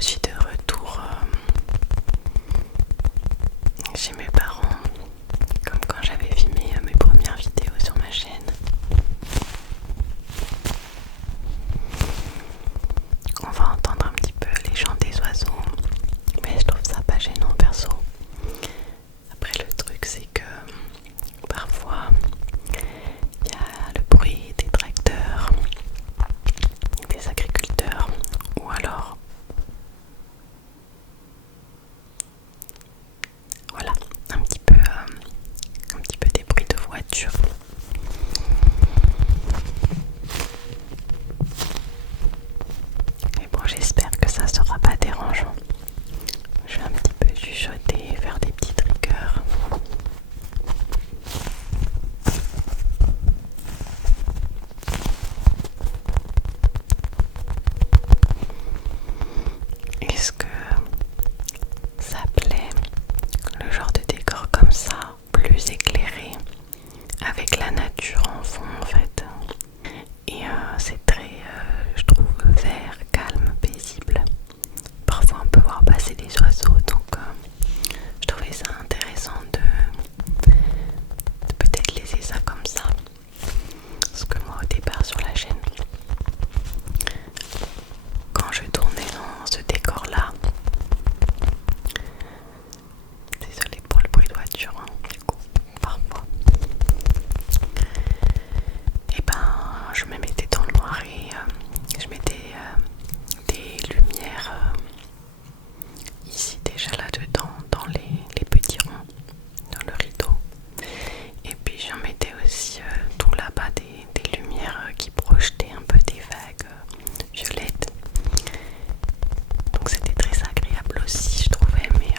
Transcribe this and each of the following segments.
je suis de retour chez mes parents, comme quand j'avais filmé mes premières vidéos sur ma chaîne. On va entendre un petit peu les chants des oiseaux, mais je trouve ça pas gênant perso. Après le truc c'est que parfois il y a le bruit des tracteurs, des agriculteurs, ou alors voilà, un petit peu des bruits de voiture. Mais bon, j'espère que ça sera pas dérangeant. Je vais un petit peu chuchoter, faire des petits triggers. Est-ce que ça plaît, le genre de décor comme ça, plus éclairé, avec la nature en fond en fait? Et c'est très, je trouve, vert, calme, paisible. Parfois on peut voir passer des oiseaux, donc je trouvais ça intéressant de peut-être laisser ça comme ça. Parce que moi au départ sur la chaîne, quand je tournais dans ce décor là, désolée pour le bruit de voiture, hein, du coup, parfois, et ben je me mettais dans le noir et je mettais des lumières ici déjà là-dedans, dans les petits ronds, dans le rideau. Et puis j'en mettais aussi tout là-bas des lumières qui projetaient un peu des vagues violettes. Donc c'était très agréable aussi, je trouvais, mais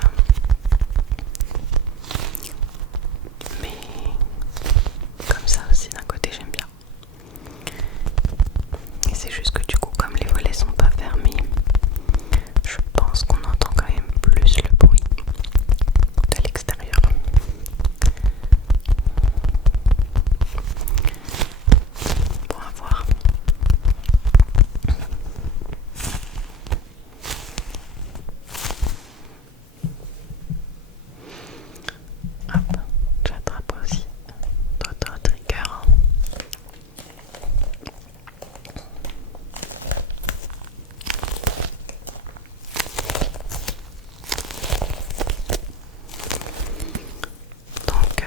comme ça aussi d'un côté j'aime bien. Et c'est juste que du coup comme les volets sont pas fermés, je pense qu'on entend quand même plus le bruit de l'extérieur. Bon, à voir. Hop, j'attrape aussi d'autres triggers. Donc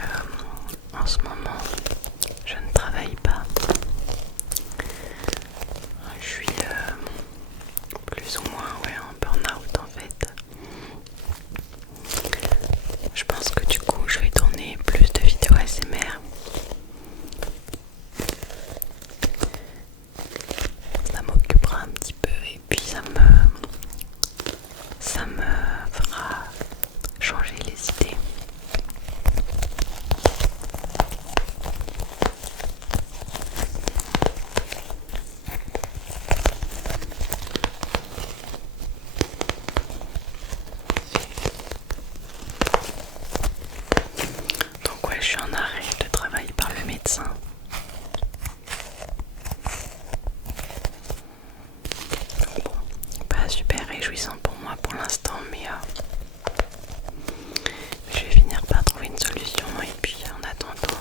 en ce moment je ne travaille pas. Je suis plus ou moins en burn-out en fait. Je pense que du coup je vais tourner plus de vidéos ASMR. Ça m'occupera un petit peu et puis ça me fera changer les idées. Donc ouais, je suis en arrêt de travail par le médecin. Bon, pas super réjouissant pour moi pour l'instant, mais je vais finir par trouver une solution et puis en attendant,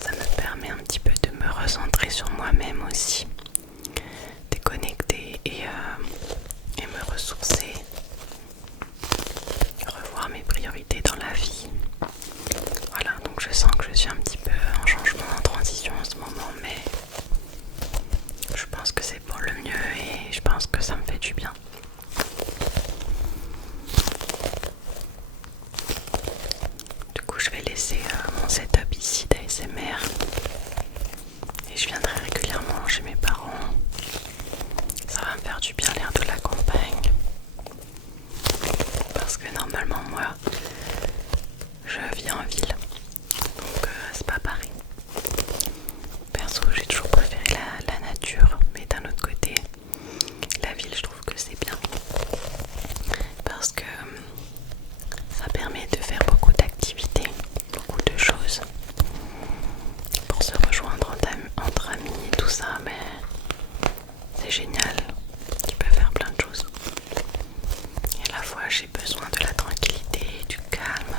ça me permet un petit peu de me recentrer sur moi-même aussi, déconnecter et me ressourcer, revoir mes priorités dans la vie. Voilà, donc je sens que je suis un petit peu en changement, en transition en ce moment, mais je pense que c'est pour le mieux et je pense que ça me fait du bien. Du coup je vais laisser mon setup ici d'ASMR et je viendrai régulièrement chez mes parents. Ça va me faire du bien l'air de la campagne, parce que normalement moi je vis en ville, donc c'est pas pareil. Perso j'ai toujours préféré la nature, mais d'un autre côté la ville je trouve que c'est bien, parce que ça permet de faire beaucoup d'activités, beaucoup de choses pour se rejoindre entre amis et tout ça, mais c'est génial, tu peux faire plein de choses. j'ai besoin de la tranquillité, du calme,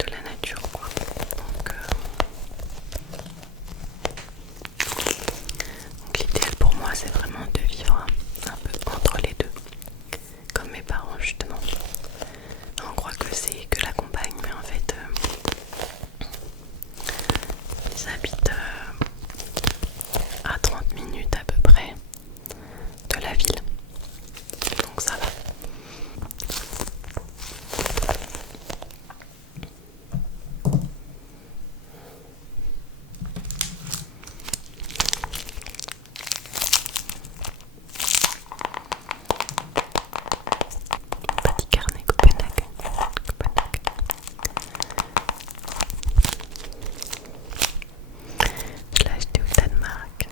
de la nature quoi. Donc l'idéal pour moi c'est vraiment de vivre un peu entre les deux, comme mes parents justement. On croit que c'est que la campagne, mais en fait ils habitent à 30 minutes à peu près de la ville, donc ça va. Petit carnet Copenhague. Je l'ai acheté au Danemark.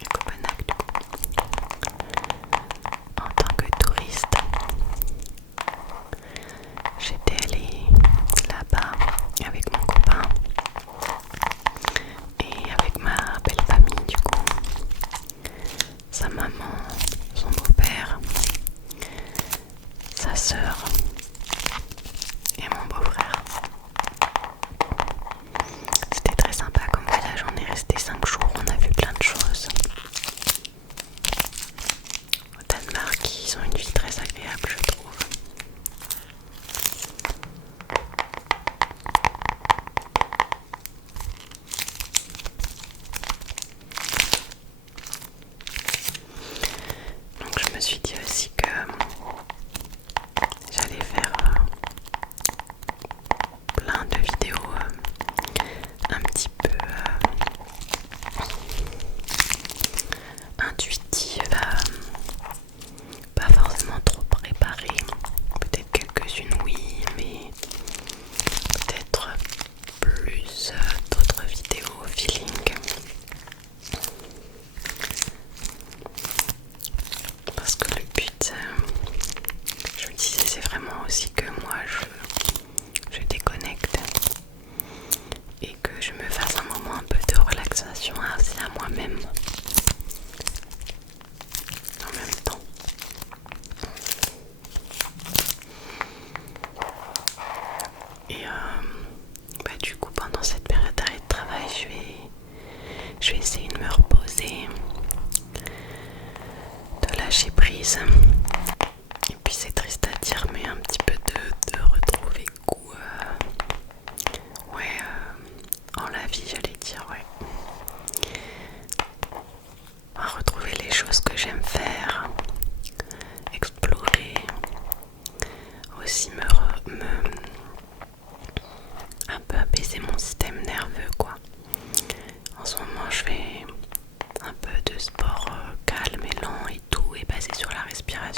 À Copenhague du coup. En tant que touriste, j'étais allée là-bas avec mon copain et avec ma belle famille du coup. Sa maman, son beau-père, sa sœur et mon beau-frère. C'était très sympa comme voyage, on est resté 5 jours, on a vu plein de choses. Au Danemark, ils ont une vie très agréable je trouve. Donc je me suis dit aussi que j'allais faire plein de vidéos un petit peu intuitives, pas forcément trop préparées. Peut-être quelques-unes oui, mais peut-être plus d'autres vidéos au feeling. Parce que le but, je me disais, c'est vraiment aussi que moi je déconnecte et que je me fasse un moment un peu de relaxation aussi à moi-même en même temps. Et du coup pendant cette période d'arrêt de travail je vais essayer de me reposer, de lâcher prise. Et puis c'est triste à dire mais un petit peu de retrouver goût en la vie j'allais dire à retrouver les choses que j'aime faire, explorer, aussi un peu apaiser mon système nerveux quoi. En ce moment je fais un peu de sport calme et lent et tout et basé sur la respiration.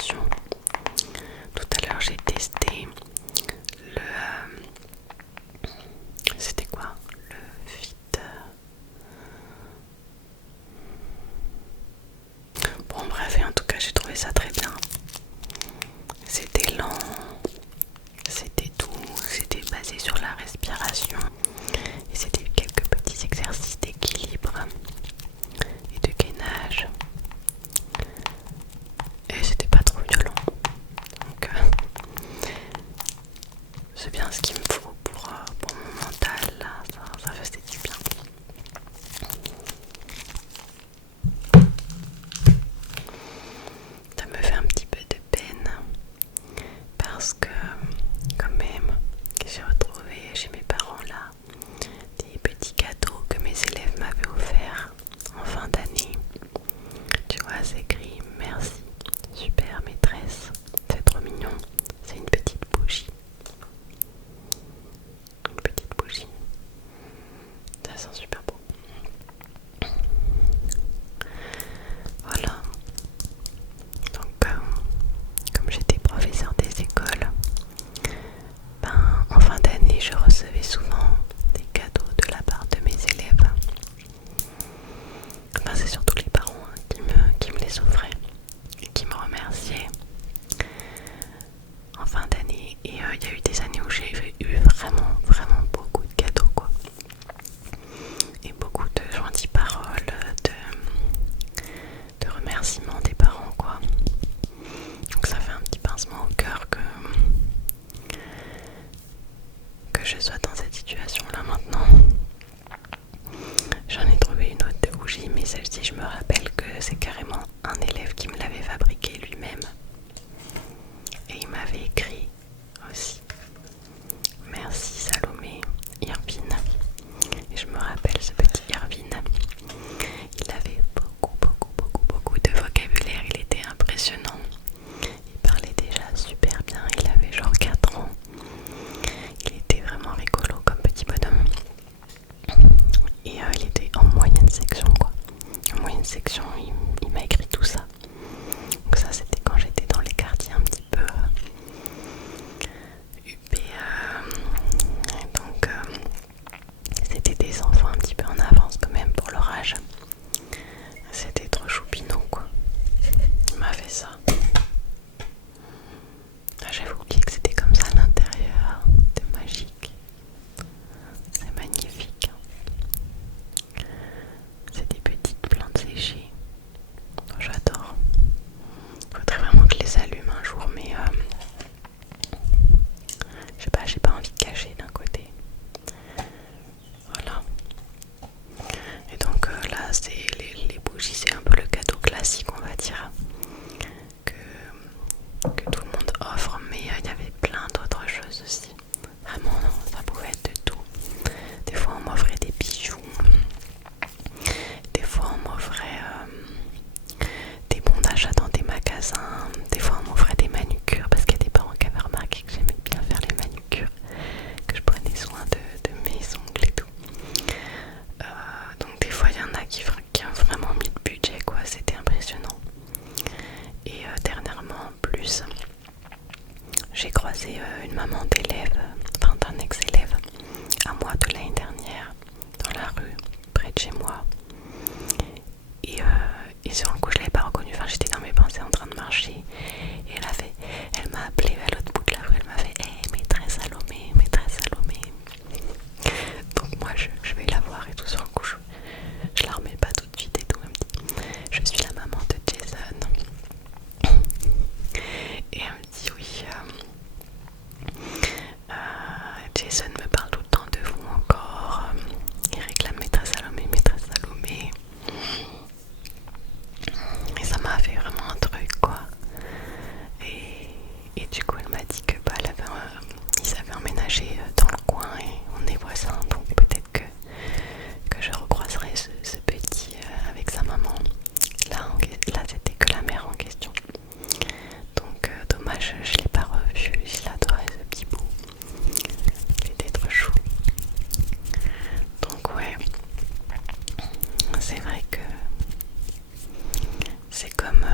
celle-ci, je me rappelle que c'est carrément un élève qui me l'avait fabriquée lui-même. Et il m'avait écrit aussi: merci Salomé, Irvine. Et je me rappelle ce petit Irvine. Il avait beaucoup de vocabulaire, il était impressionnant. Il parlait déjà super bien, il avait genre 4 ans. Il était vraiment rigolo comme petit bonhomme. Et il était en moyenne section quoi. En moyenne section, il m'a écrit tout ça. Donc ça c'était quand j'étais dans les quartiers un petit peu UP. Donc c'était des enfants un petit peu en avance quand même pour leur âge. C'était trop choupinou quoi. Il m'a fait ça. J'avais oublié que c'était comme ça à l'intérieur. C'était magique. C'est magnifique. C'est des petites plantes séchées. J'adore. Faudrait vraiment que je les allume un jour, mais je sais pas, j'ai pas envie de cacher d'un côté. Voilà. Et donc là, c'est les bougies, c'est un peu le cadeau classique, on va dire, que tout le monde offre, mais il y avait plein d'autres choses aussi. Vraiment, non, ça pouvait être de tout. Des fois, on m'offrait des bijoux. Des fois, on m'offrait des bons d'achat dans des magasins. Des fois, on m'offrait des manucures parce qu'il y a des parents qui avaient remarqué que j'aimais bien faire les manucures, que je prenais soin de mes ongles et tout. Donc des fois, il y en a qui ont vraiment mis le budget, quoi. C'était impressionnant. Et dernièrement, en plus, j'ai croisé une maman d'élève, enfin d'un ex-élève à moi de l'année dernière, dans la rue, près de chez moi. Et sur un coup, je l'avais pas reconnue. Enfin, j'étais dans mes pensées en train de marcher. Et elle m'a appelée à l'autre bout de la rue. Elle m'a fait: hey, maîtresse Salomé, maîtresse Salomé. Donc moi, je vais la voir et tout. Sur un coup, je la remets pas tout de suite et tout. Elle me dit: je suis la maman de Jason. Et elle me dit: oui, Jason me parle tout le temps de vous encore. Il réclame maîtresse Salomé, maîtresse Salomé. Et ça m'a fait vraiment un truc quoi. Et du coup elle m'a dit que bah, ils avaient emménagé dans le coin et on est voisins. Donc peut-être que je recroiserai ce petit avec sa maman. Là c'était que la mère en question. Donc dommage, je l'ai pas revu. Je l'adorais ce petit bout. Il était trop chou. Donc ouais, c'est vrai que c'est comme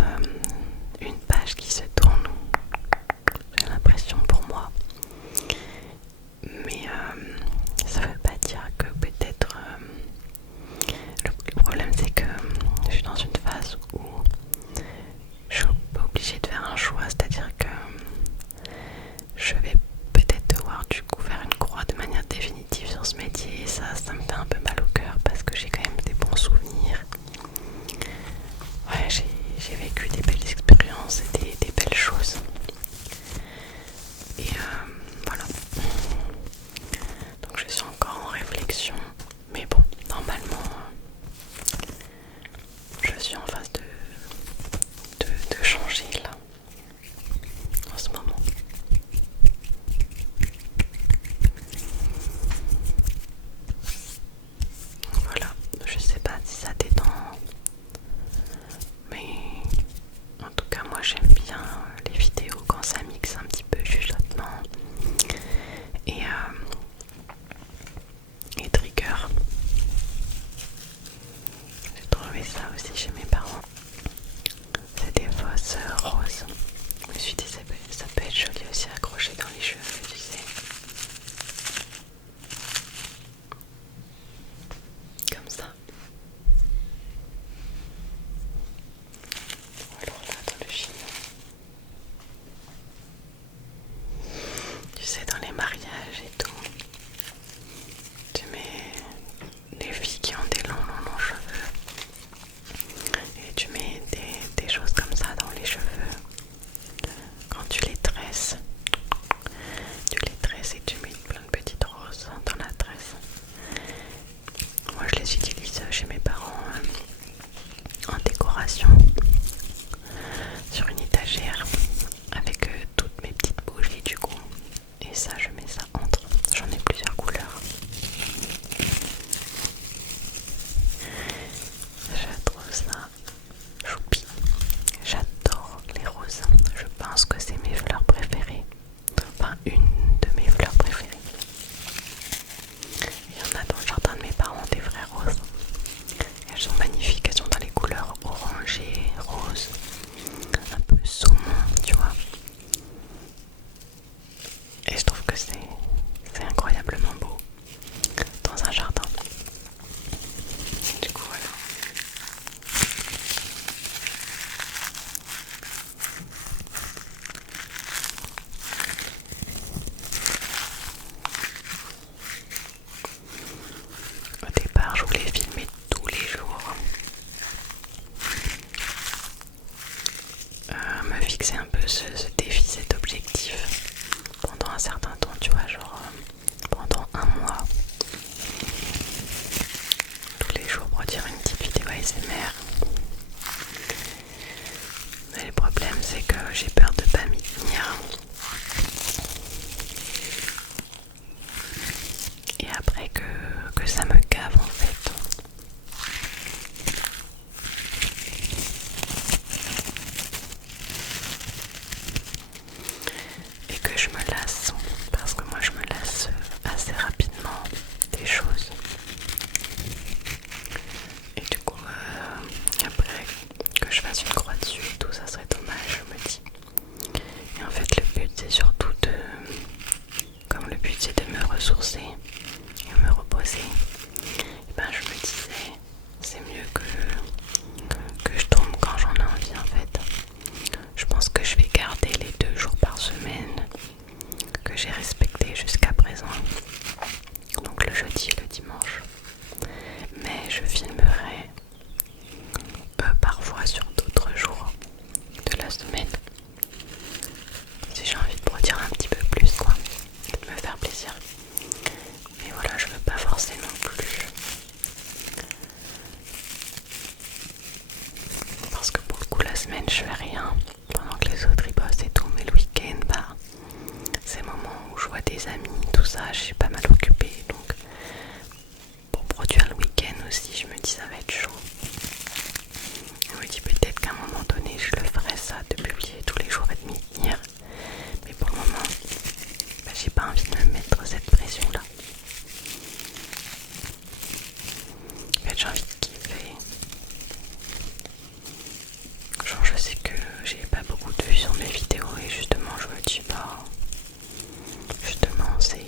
une page qui se tourne, j'ai l'impression pour moi. Mais ça veut pas dire que peut-être... le problème c'est que je suis dans une phase où je suis obligée de faire un choix, c'est-à-dire que je vais peut-être devoir du coup faire une croix de manière définitive sur ce métier. Et ça me fait un peu mal au cœur parce que j'ai quand même des bons souvenirs. Ouais, j'ai vécu des belles expériences et des belles choses. Et voilà. Donc je suis encore en réflexion. Mais bon, normalement, je suis en phase de changer là. En ce moment. Voilà. Je sais pas si ça t'étend. Mais en tout cas moi j'aime bien les vidéos quand ça mixe un petit peu chuchotement et trigger. J'ai trouvé ça aussi chez mes parents. C'est des fausses roses. Je me suis dit ça peut être joli aussi accroché dans les cheveux, tu sais. Comme ça. Alors là dans le chignon. Tu sais, dans les mariages et tout, tu mets les filles qui ont des longs cheveux et tu mets ASMR. Mais le problème c'est que j'ai peur de pas m'y tenir. Et après que ça me cave en fait. Et que je me lasse, parce que moi je me lasse assez rapidement des choses. Et du coup, après que je fasse une croix dessus et tout, ça serait dommage, je me dis. Et en fait, le but c'est surtout de... Comme le but c'est de me ressourcer et me reposer, et ben je me disais, c'est mieux que je tourne quand j'en ai envie en fait. Je pense que je vais garder les 2 jours par semaine que j'ai respecté jusqu'à présent. Donc le jeudi et le dimanche. Mais je filmerai parfois sur d'autres jours de la semaine. Si j'ai envie de produire un petit peu plus quoi. Et de me faire plaisir. Mais voilà, je veux pas forcer non plus. Parce que pour le coup la semaine je fais rien. Pendant que les autres ils bossent et tout. Mais le week-end, bah c'est le moment où je vois des amis, tout ça, je suis pas mal occupée. Donc pour produire le week-end aussi, je me dis ça va être chaud. Je me dis peut-être qu'à un moment donné je le ferai ça, de publier tous les jours et de m'y tenir. Mais pour le moment, bah, j'ai pas envie de me mettre cette pression là. En fait j'ai envie de kiffer. Genre je sais que j'ai pas beaucoup de vues sur mes vidéos et justement je me dis bah justement c'est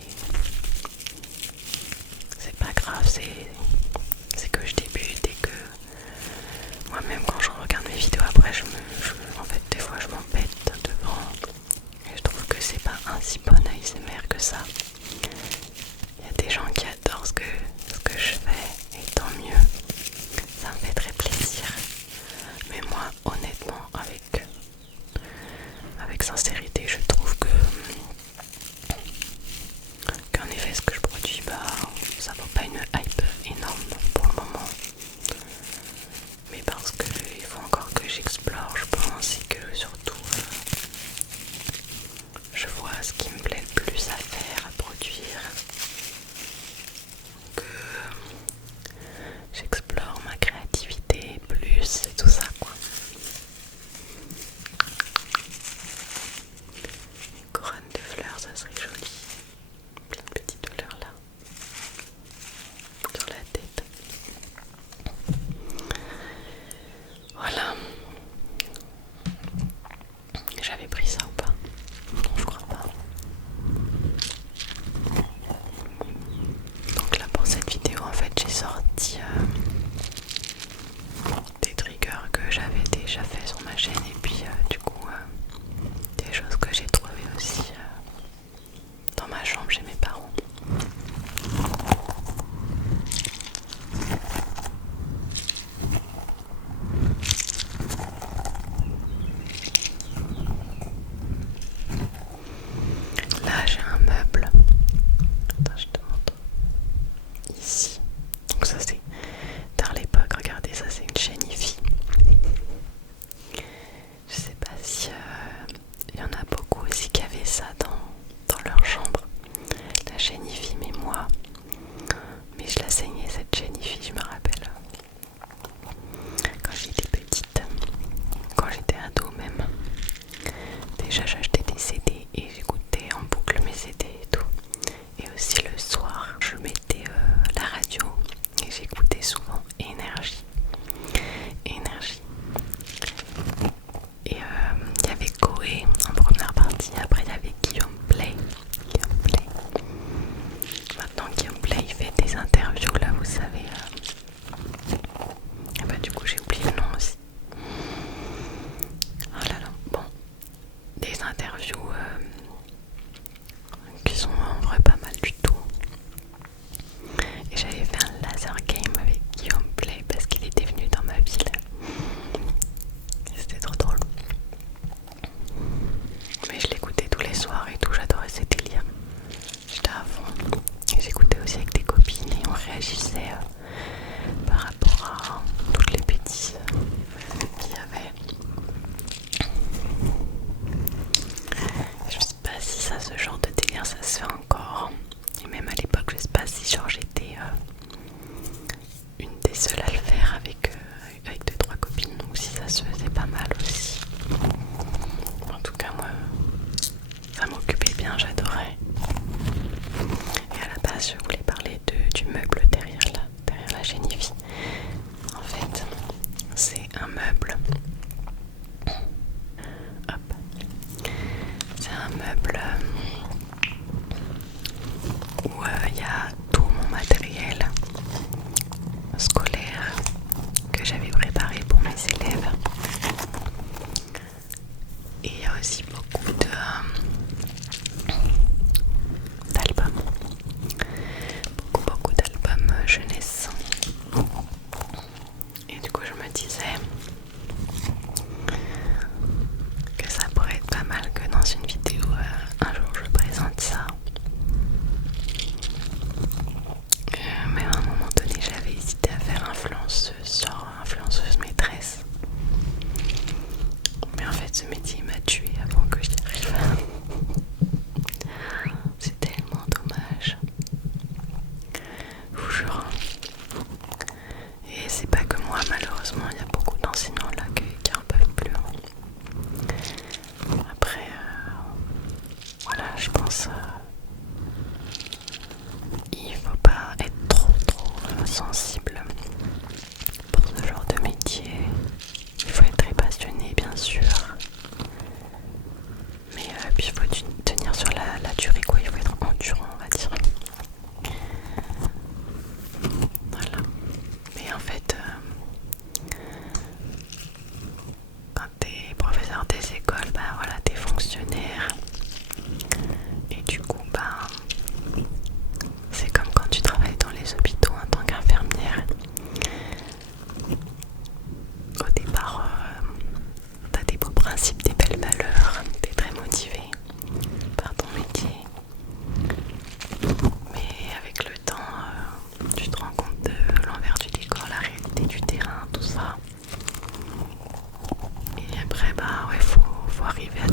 va. Et après, bah ouais, faut arriver à